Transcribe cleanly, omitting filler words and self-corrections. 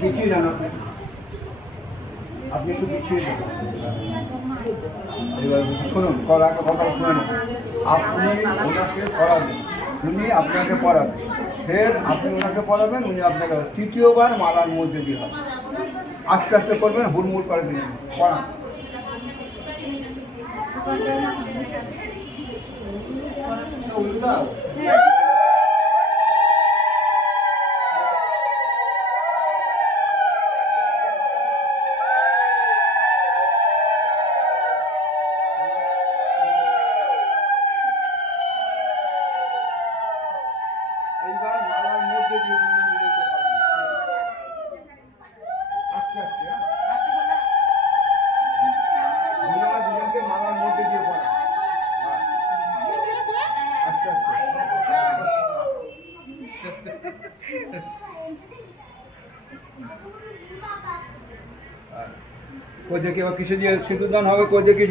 পিছিয়ে যান আপনি একটু পিছিয়ে যান। এবার শুনুন, আগে কথা শুনে নেন। আপনি ওনাকে পড়াবেন, উনি আপনাকে পড়াবেন, ফের আপনি ওনাকে পড়াবেন, উনি আপনাকে। তৃতীয়বার মালার মধ্যে দিয়ে হবে। আস্তে আস্তে করবেন, হুড়মুড় করে দিলেন পড়ান। এইবার মালার মধ্যে দিয়ে দুজন দুজনকে পড়াবেন আস্তে আস্তে। হ্যাঁ, দুজনকে মালার মধ্যে দিয়ে পড়ান আস্তে আস্তে। কই দেখি এবার কিসে দিয়ে সিঁদুরদান হবে, কই দেখি।